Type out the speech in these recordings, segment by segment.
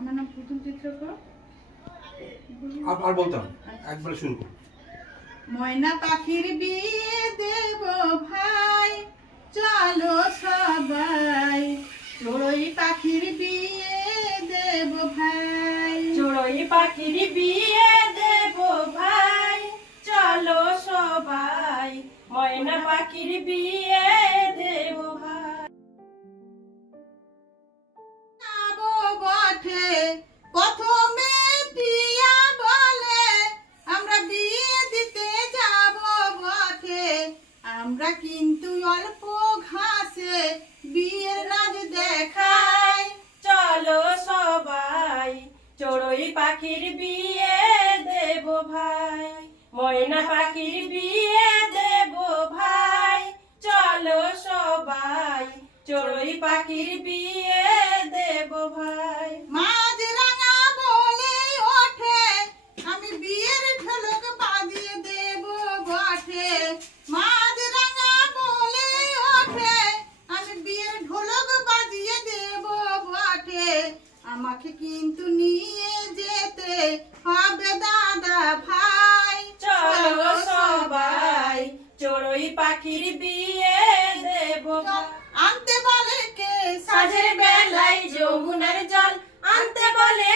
আমার নাম প্রথম চিত্রকর। আর বলতাম একবার শুরু করুন ময়না পাখির বিয়ে দেব ভাই চলো সবাই। চড়ই পাখির বিয়ে দেব ভাই। চড়ই পাখির বিয়ে দেব ভাই চলো সবাই। ময়না পাখির বিয়ে পাখির বিয়ে দেব ভাই, ময়না পাখির বিয়ে দেব ভাই। চলো সবাই, চড়ুই পাখির বিয়ে দেব ভাই। ভাই চলো সবাই। চড়ুই পাখির বিয়ে দেব। আনতে বলে কে? সাজের বেলায় যমুনার জল। আনতে বলে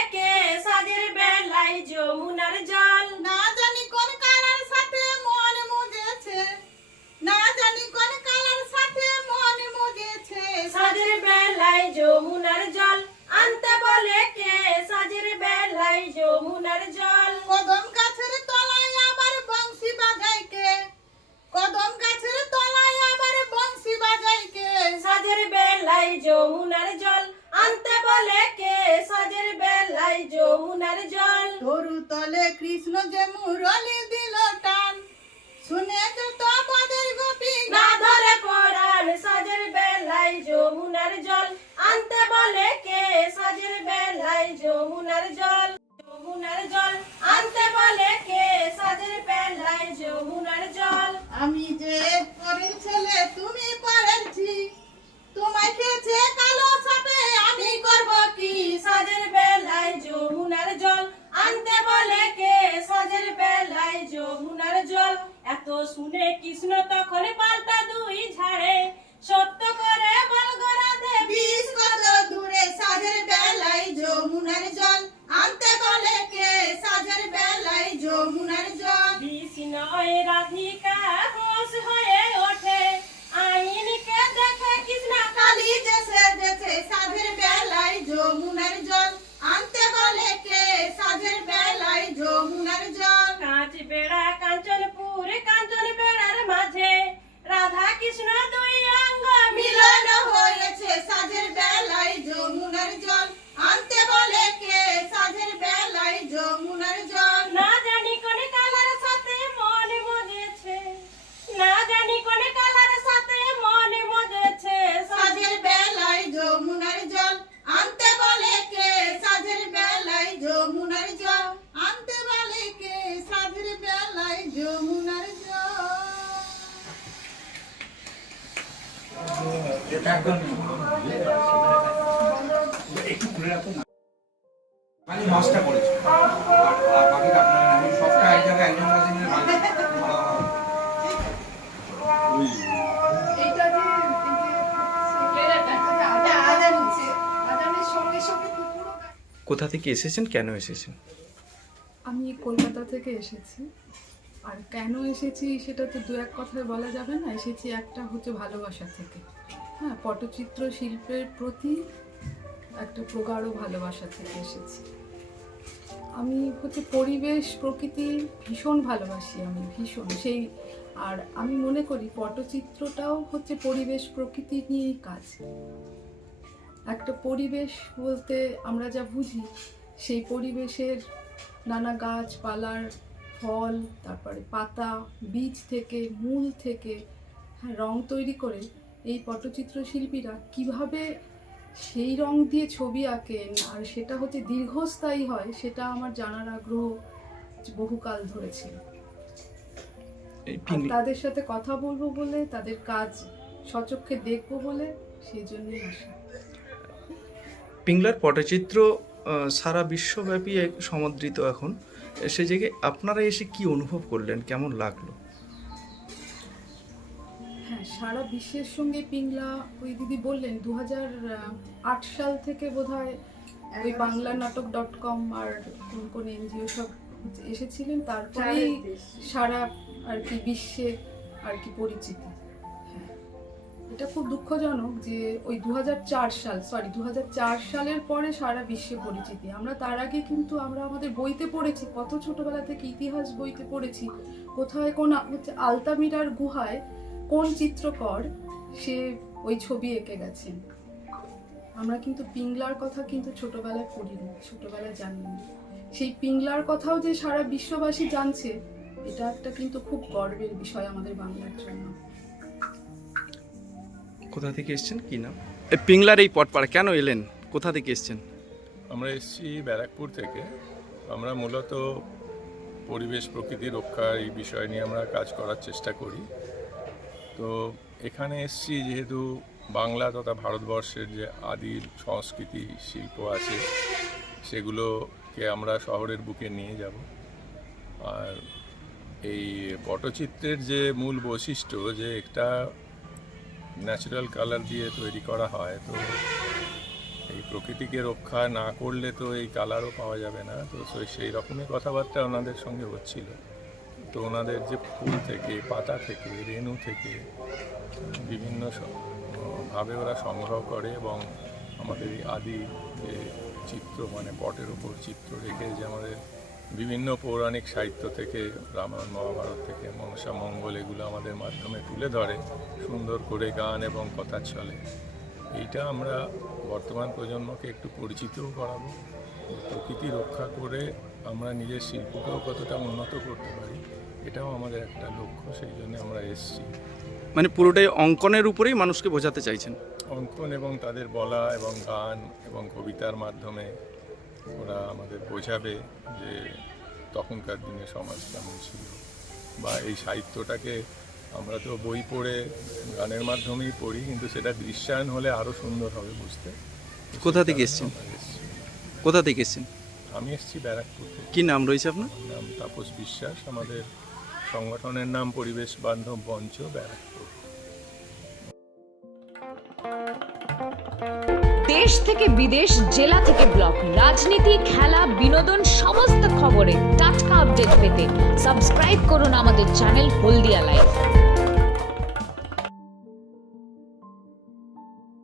সাজের বেলায় যমুনার জল যমুনার জল আনতে বলে কে? সাজের বেলায় যমুনার জল। খুলে রাখুন মানে মাছটা করেছে। আর বাকিটা আপনার আমি সবটা এক জায়গায় একজন কাছে নিয়ে কোথা থেকে এসেছেন? কেন এসেছেন? আমি কলকাতা থেকে এসেছি। আর কেন এসেছি সেটা তো দু এক কথায় বলা যাবে না। এসেছি একটা হচ্ছে ভালোবাসা থেকে। হ্যাঁ পটচিত্র শিল্পের প্রতি একটা প্রগাঢ় ভালোবাসা থেকে এসেছি। আমি হচ্ছে পরিবেশ, প্রকৃতি ভীষণ ভালোবাসি আমি, ভীষণ। সেই, আর আমি মনে করি পটচিত্রটাও হচ্ছে পরিবেশ, প্রকৃতি নিয়েই কাজ। একটা পরিবেশ বলতে আমরা যা বুঝি, সেই পরিবেশের নানা গাছপালার ফল, তারপরে পাতা, বীজ থেকে, মূল থেকে হ্যাঁ রং তৈরি করে এই পটচিত্র শিল্পীরা কীভাবে সেই রং দিয়ে ছবি আঁকেন আর সেটা হচ্ছে দীর্ঘস্থায়ী হয় সেটা আমার জানার আগ্রহ বহুকাল ধরে ছিল। তাদের সাথে কথা বলব বলে তাদের কাজ সচক্ষে দেখব বলে সেই জন্যই আসা। পিংলার পটচিত্র সারা বিশ্বব্যাপী সমাদৃত এখন। সে জায়গায় আপনারা এসে কি অনুভব করলেন? কেমন লাগল? হ্যাঁ সারা বিশ্বের সঙ্গে পিংলা ওই দিদি বললেন দু সাল থেকে বোধহয় ওই বাংলা নাটক ডট কম আর কোন কোন এনজিও সব এসেছিলেন তারপরেই সারা আর কি বিশ্বে আর কি পরিচিতি। হ্যাঁ এটা খুব দুঃখজনক যে ওই দু হাজার চার সাল সরি দু হাজার চার সালের পরে সারা বিশ্বে পরিচিতি। আমরা তার আগে কিন্তু আমরা আমাদের বইতে পড়েছি কত ছোটবেলা থেকে ইতিহাস বইতে পড়েছি। কোথায় কোন হচ্ছে আলতামিরার গুহায় কোন চিত্রকর সে ওই ছবি এঁকে গেছেন আমরা কিন্তু পিংলার কথা কিন্তু ছোটবেলায় পড়িনি ছোটবেলায় জানিনি। সেই পিংলার কথাও যে সারা বিশ্ববাসী জানছে এটা একটা কিন্তু খুব গর্বের বিষয় আমাদের বাংলার জন্য। কোথা থেকে এসছেন? কি নাম? পিংলার এই পটপাড়া কেন এলেন? কোথা থেকে এসছেন? আমরা এসেছি ব্যারাকপুর থেকে। আমরা মূলত পরিবেশ প্রকৃতি রক্ষা এই বিষয় নিয়ে আমরা কাজ করার চেষ্টা করি। তো এখানে এসেছি যেহেতু বাংলা তথা ভারতবর্ষের যে আদি সংস্কৃতি শিল্প আছে, সেগুলোকে আমরা শহরের বুকে নিয়ে যাব। আর এই পটচিত্রের যে মূল বৈশিষ্ট্য যে একটা ন্যাচারাল কালার দিয়ে তৈরি করা হয়, তো এই প্রকৃতিকে রক্ষা না করলে তো এই কালারও পাওয়া যাবে না। তো সেই রকমই কথাবার্তা ওনাদের সঙ্গে হচ্ছিল। তো ওনাদের যে ফুল থেকে, পাতা থেকে, রেণু থেকে, বিভিন্ন ভাবে ওরা সংগ্রহ করে এবং আমাদের এই আদি যে চিত্র মানে পটের ওপর চিত্র রেখে যে আমাদের বিভিন্ন পৌরাণিক সাহিত্য থেকে, রামায়ণ, মহাভারত থেকে, মনসা মঙ্গল এগুলো আমাদের মাধ্যমে তুলে ধরে, সুন্দর করে গান এবং কথা চলে। এইটা আমরা বর্তমান প্রজন্মকে একটু পরিচিতও করাবো, প্রকৃতি রক্ষা করে আমরা নিজের শিল্পকেও কতটা উন্নত করতে পারি। এটাও আমাদের একটা লক্ষ্য সেই জন্য আমরা এসেছি। মানে পুরোটাই অঙ্কনের উপরেই মানুষকে বোঝাতে চাইছেন? অঙ্কন এবং তাদের বলা এবং গান এবং কবিতার মাধ্যমে ওরা আমাদের বোঝাবে যে তখনকার দিনে সমাজ কেমন ছিল। বা এই সাহিত্যটাকে আমরা তো বই পড়ে গানের মাধ্যমেই পড়ি কিন্তু সেটা দৃশ্যায়ন হলে আরও সুন্দর হবে বুঝতে। কোথা থেকে এসেছেন? কোথা থেকে এসেছেন? আমি এসেছি ব্যারাকপুর কি নাম রয়েছে আপনার? নাম তাপস বিশ্বাস আমাদের সংগঠনের নাম পরিবেশ বান্ধব মঞ্চ ব্যারাকপুর। দেশ থেকে বিদেশ, জেলা থেকে ব্লক, রাজনীতি, খেলা, বিনোদন, সমস্ত খবরে টাটকা আপডেট পেতে সাবস্ক্রাইব করুন আমাদের চ্যানেল হলদিয়া লাইভ